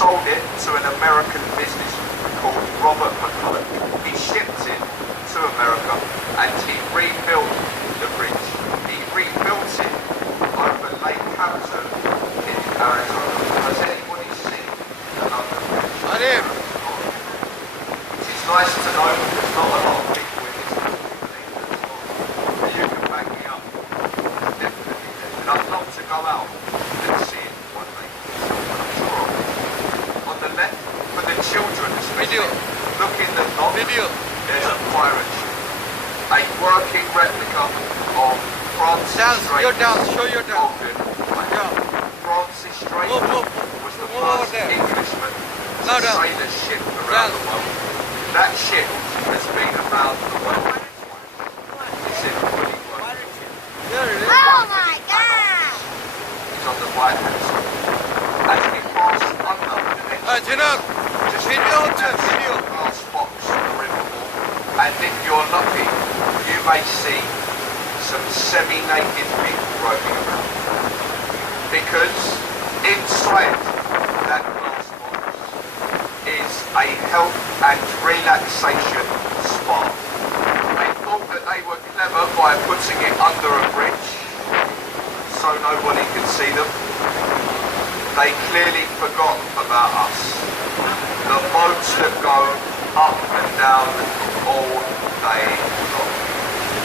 sold it to an American businessman called Robert McCulloch. He shipped it to America and he rebuilt the bridge. He rebuilt it over Lake Hamilton in Arizona. Has anybody seen the London Bridge? It's nice to know that there's not a lot of people in this country believe that it's not. But you can back me up. It's definitely there. And I'd love to go out and see it one day. I'm sure of it. On the left, for the children especially, look in the top. There's a pirate ship. A working replica of Francis Drake. You're down, show your down. Francis Drake was the first Englishman to sail a ship around the world. That ship has been around the world. It's in fully work. Oh my God! It's on the right hand side. As we pass under the next just video glass box on the river wall. And if you're lucky, you may see some semi-naked people roaming around. Because inside that glass box is a health and relaxation spa. They thought that they were clever by putting it under a bridge so nobody could see them. They clearly forgot about us. The boats that go up and down all day long.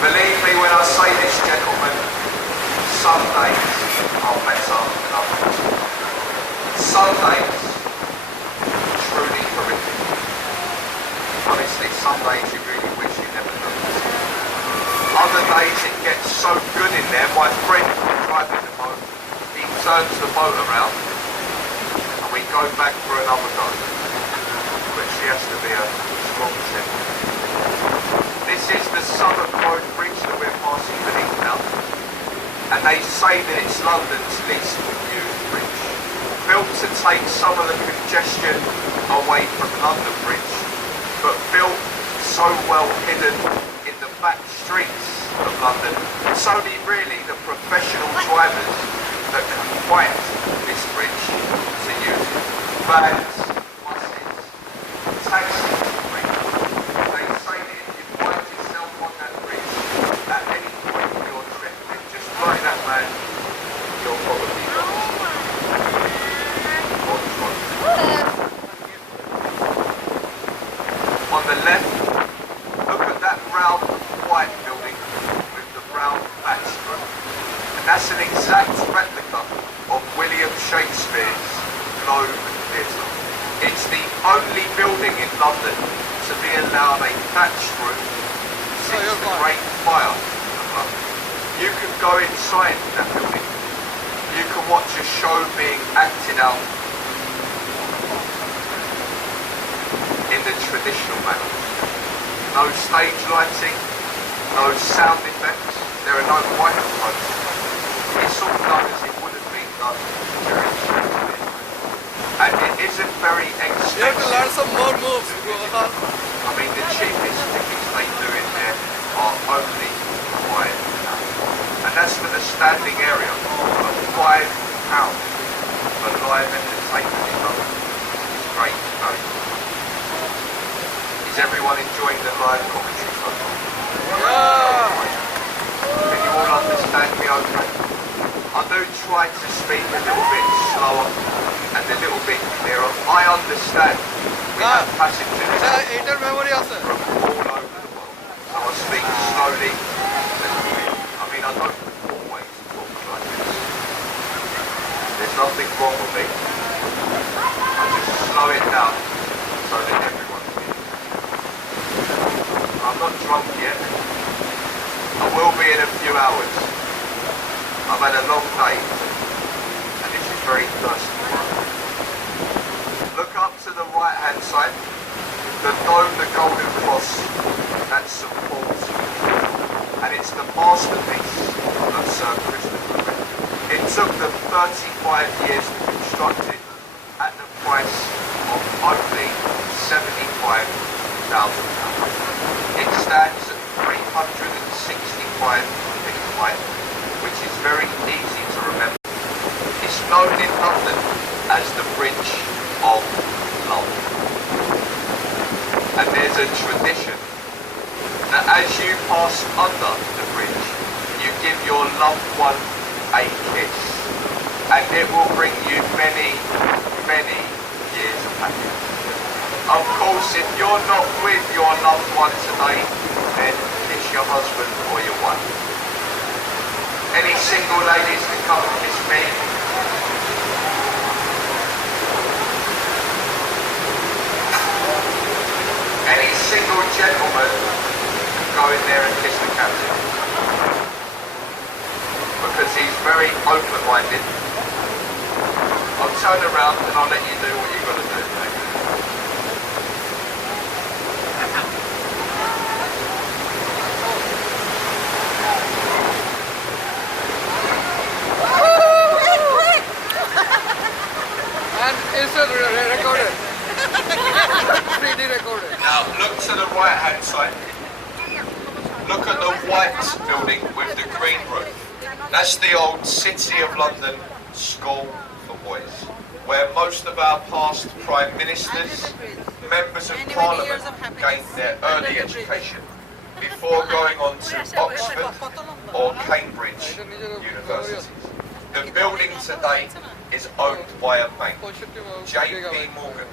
Believe me when I say this, gentlemen, some days are better than others. Some days truly horrific. Honestly, some days you really wish you never done this. Other days it gets so good in there, my friend driving the boat, he turns the boat around and we go back for another go. But she has to be a strong temper. This is the Southern Road Bridge that we're passing beneath now. And they say that it's London's least used bridge. Built to take some of the congestion away from London Bridge, but built so well hidden in the back streets of London. It's only really the professional drivers that can find this bridge to use it. Vans, buses, taxis, they say that if you find yourself on that bridge at any point in your trip, then just like that man, you'll probably on the left, look at that round white building with the round backstroke. And that's an exact replica of William Shakespeare's Globe Theatre. It's the only building in London to be allowed a thatched roof since the Great Fire of London. You can go inside that building. You can watch a show being acted out in the traditional manner. No stage lighting, no sound effects, there are no microphones. It's all done as it would have been done during Shakespeare's time. And it isn't very expensive. You have to learn some more moves. I mean, the cheapest tickets they do in there are only £5. And that's for the standing area of £5 for live entertainment in London. It's great value. Is everyone enjoying the live commentary so far? Yeah! Can you all understand me okay? I do try to speak a little bit slower and a little bit clearer. I understand we have passengers Inter memory also. from all over the world. So I speak slowly and clearly. I mean, I don't always talk like this. There's nothing wrong with me. I just slow it down so that everyone hears. I'm not drunk yet. I will be in a few hours. I've had a long day and this is very thirsty water. Look up to the right hand side, the dome, the Golden Cross at St Paul's, and it's the masterpiece of Sir Christopher Wren. It took them 35 years to construct it at the price of only £75,000. It stands at 365 feet high, which is very easy to remember. It's known in London as the Bridge of love. And there's a tradition that as you pass under the bridge, you give your loved one a kiss, and it will bring you many, many years of happiness. Of course, if you're not with your loved one today, then kiss your husband or your wife. Any single ladies can come and kiss me. Any single gentleman can go in there and kiss the captain. Because he's very open-minded. I'll turn around and I'll let you do what you've got to do. And it's recorded. 3D recorded. Now look to the right hand side. Look at the white building with the green roof. That's the old City of London School for Boys, where most of our past Prime Ministers, Members of Parliament gained their early education before going on to Oxford or Cambridge universities. The building today is owned by a bank. JP Morgan,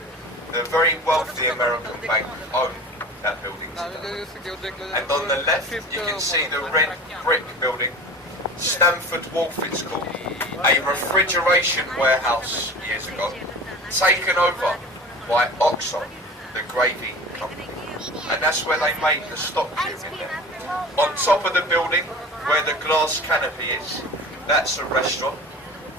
the very wealthy American bank, owned that building today. And on the left, you can see the red brick building, Stamford Wharf it's called, a refrigeration warehouse years ago, taken over by Oxon, the gravy company. And that's where they made the stock tube in there. On top of the building, where the glass canopy is, that's a restaurant,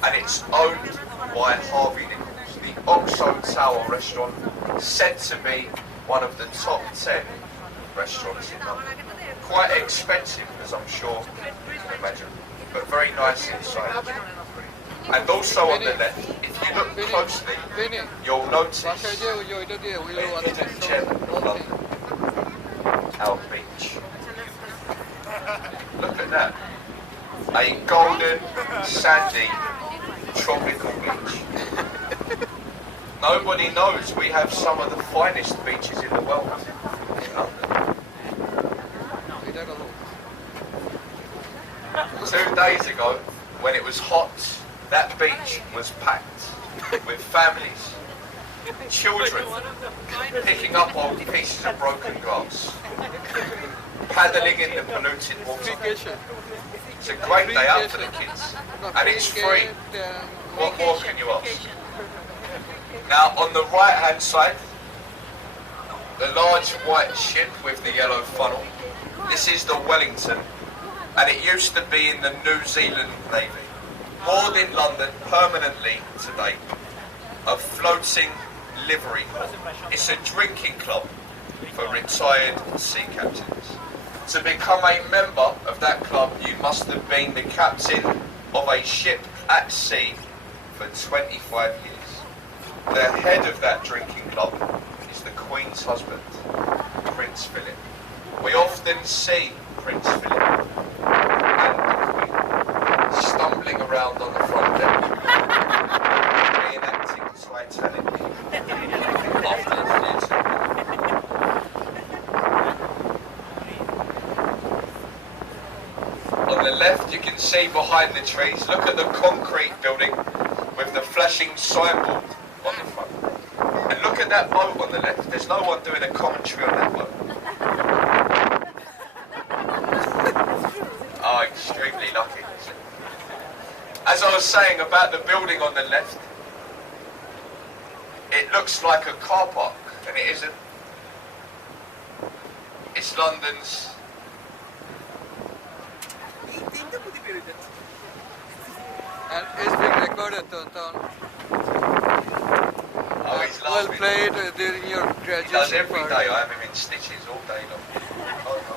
and it's owned by Harvey Nichols, the Oxo Tower restaurant, said to be one of the top 10 restaurants in London. Quite expensive, as I'm sure you can imagine, but very nice inside. And also on the left, if you look closely, you'll notice the hidden gem of London, our beach. Look at that. A golden, sandy, tropical beach. Nobody knows we have some of the finest beaches in the world in London. 2 days ago, when it was hot, that beach was packed with families, children picking up old pieces of broken glass, paddling in the polluted water. It's a great day out for the kids, and it's free. What more can you ask? Now, on the right-hand side, the large white ship with the yellow funnel, this is the Wellington, and it used to be in the New Zealand Navy. Moored in London permanently today, a floating livery hall. It's a drinking club for retired sea captains. To become a member of that club, you must have been the captain of a ship at sea for 25 years. The head of that drinking club is the Queen's husband, Prince Philip. We often see Prince Philip and the Queen stumbling around on the front deck, reenacting Titanic after the theatre. On the left, you can see behind the trees, look at the concrete building with the flashing signboard on the front. And look at that boat on the left. There's no one doing a commentary on that boat. Oh, extremely lucky. As I was saying about the building on the left, it looks like a car park, and it isn't. It's London's. And it's being recorded, Tonton. Oh, he's We'll laughing. play it during your He graduation does every party. day. I have him in stitches all day long. Oh, no.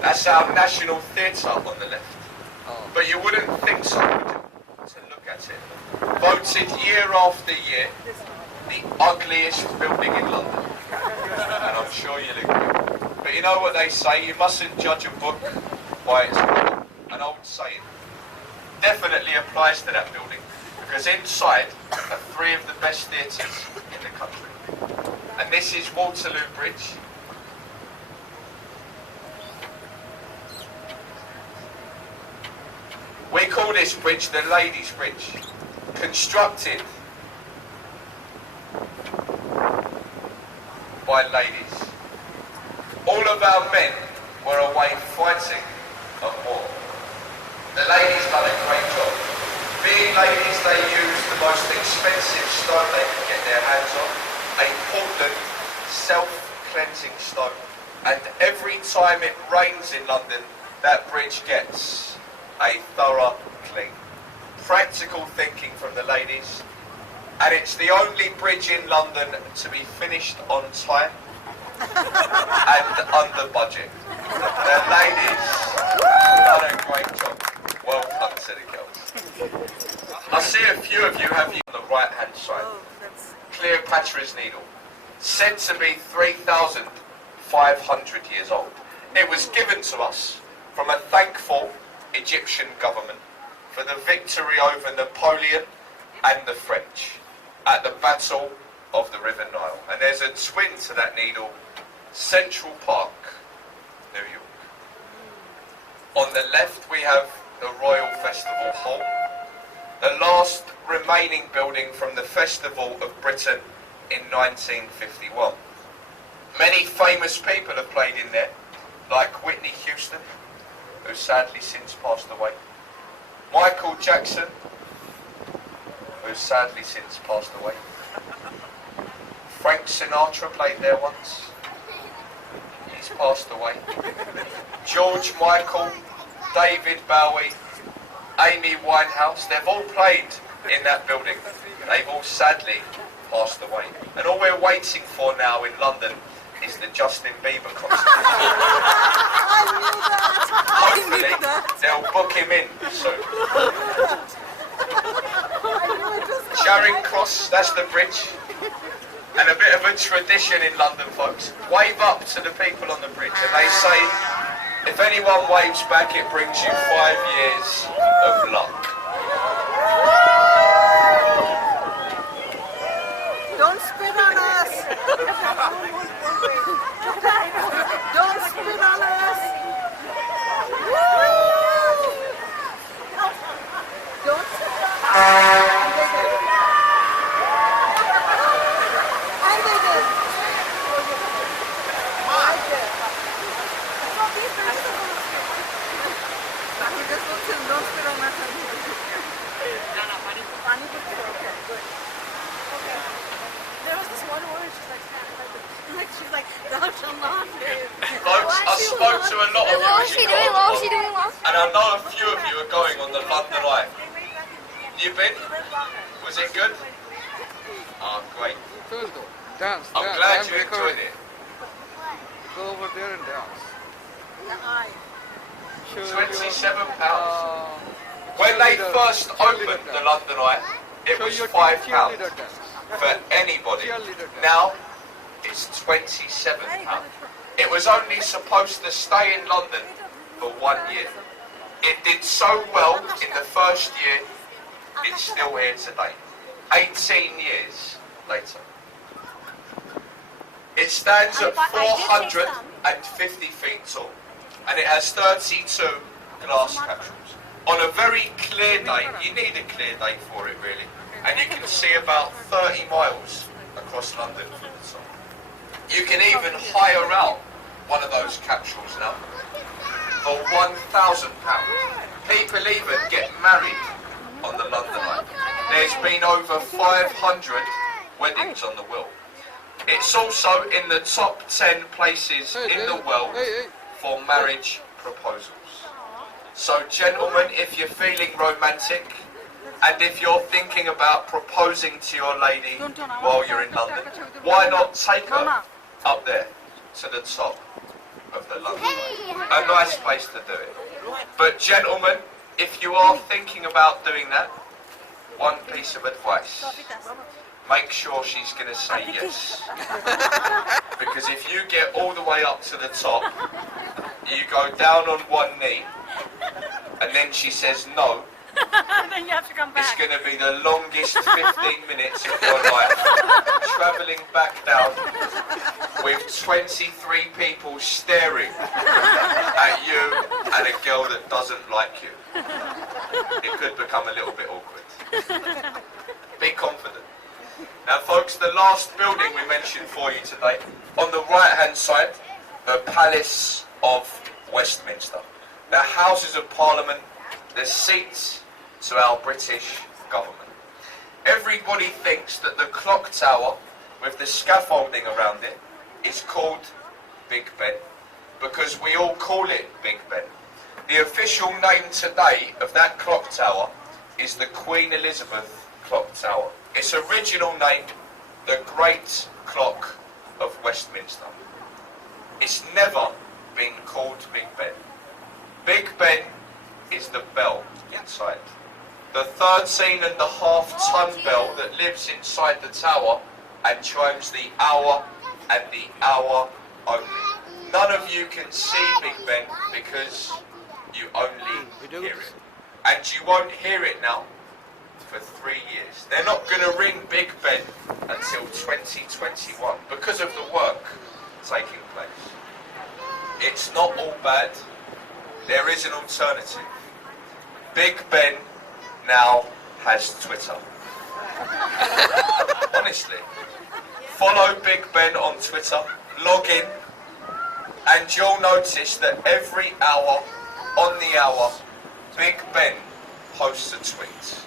That's our National Theatre on the left. Oh. But you wouldn't think so, would you? To look at it. Voted year after year the ugliest building in London. And I'm sure you'll agree. But you know what they say, you mustn't judge a book by its cover. An old saying. Definitely applies to that building. Because inside are three of the best theatres in the country. And this is Waterloo Bridge. We call this bridge the Ladies' Bridge. Constructed by ladies. All of our men were away fighting a war. The ladies done a great job. Being ladies, they used the most expensive stone they could get their hands on, a Portland self-cleansing stone. And every time it rains in London, that bridge gets a thorough clean. Practical thinking from the ladies. And it's the only bridge in London to be finished on time and under budget. The ladies done a great job. Well done to the girls. I see a few of you have you on the right hand side. Cleopatra's Needle, said to be 3,500 years old. It was given to us from a thankful Egyptian government for the victory over Napoleon and the French at the Battle of the River Nile. And there's a twin to that needle, Central Park, New York. On the left we have the Royal Festival Hall, the last remaining building from the Festival of Britain in 1951. Many famous people have played in there, like Whitney Houston, who sadly since passed away, Michael Jackson, who sadly since passed away, Frank Sinatra played there once, he's passed away, George Michael, David Bowie, Amy Winehouse, they've all played in that building. They've all sadly passed away. And all we're waiting for now in London is the Justin Bieber concert. Hopefully they'll book him in soon. Charing Cross, that's the bridge. And a bit of a tradition in London, folks. Wave up to the people on the bridge and they say, if anyone waves back, it brings you 5 years of luck. Don't spit on us! Don't spit on us! Don't spit on us! She's like, thou shalt not live. Folks, I spoke to a lot of you as you got on the board, and I know a few of you are going on the London Eye. You been? Was it good? Oh, great. Dance. I'm glad you enjoyed it. Go over there and dance. £27. When they first opened the London Eye, it was £5 for anybody. Now it's £27. It was only supposed to stay in London for 1 year. It did so well in the first year, it's still here today. 18 years later. It stands at 450 feet tall and it has 32 glass capsules. On a very clear day, you need a clear day for it really, and you can see about 30 miles across London from the top. You can even hire out one of those capsules now for £1,000. People even get married on the London Eye. There's been over 500 weddings on the wheel. It's also in the top 10 places in the world for marriage proposals. So gentlemen, if you're feeling romantic, and if you're thinking about proposing to your lady while you're in London, why not take her up there to the top of the London Eye? A nice place to do it. But gentlemen, if you are thinking about doing that, one piece of advice. Make sure she's going to say yes. Because if you get all the way up to the top, you go down on one knee, and then she says no, Then you have to come It's back. going to be the longest 15 minutes of your life. Travelling back down with 23 people staring at you and a girl that doesn't like you. It could become a little bit awkward. Be confident. Now folks, the last building we mentioned for you today, on the right hand side, the Palace of Westminster. The Houses of Parliament, the seats to our British government. Everybody thinks that the clock tower with the scaffolding around it is called Big Ben because we all call it Big Ben. The official name today of that clock tower is the Queen Elizabeth Clock Tower. Its original name, the Great Clock of Westminster. It's never been called Big Ben. Big Ben is the bell inside. The 13.5-ton bell that lives inside the tower and chimes the hour and the hour only. None of you can see Big Ben because you only hear it. And you won't hear it now for 3 years. They're not going to ring Big Ben until 2021 because of the work taking place. It's not all bad. There is an alternative. Big Ben now has Twitter. Honestly. Follow Big Ben on Twitter, log in, and you'll notice that every hour, on the hour, Big Ben posts a tweet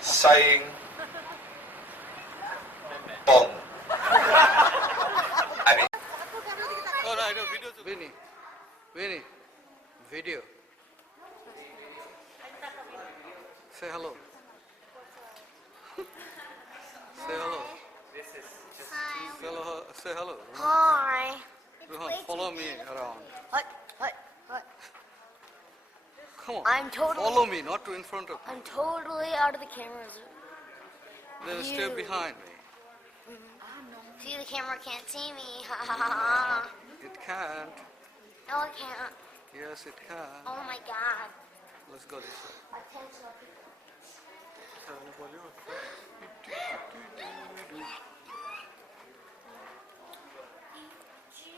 saying, bong. And it Oh, no, I know video. Vinny, video. Say hello. Say hello. Say hello. Hi. Rohan, follow me around. What? Come on. I'm totally. Follow me, not to in front of me. I'm totally out of the cameras. Then stay behind me. See, the camera can't see me. It can't. No, it can't. Yes, it can. Oh my god. Let's go this way. Attention.